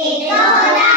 你跟我来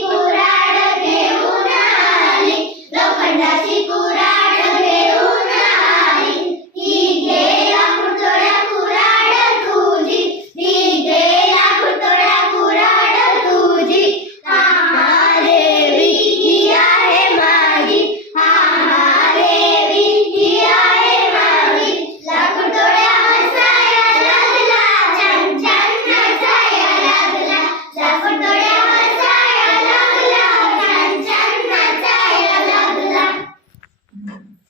गुराड घेऊन आले. लोखंडाची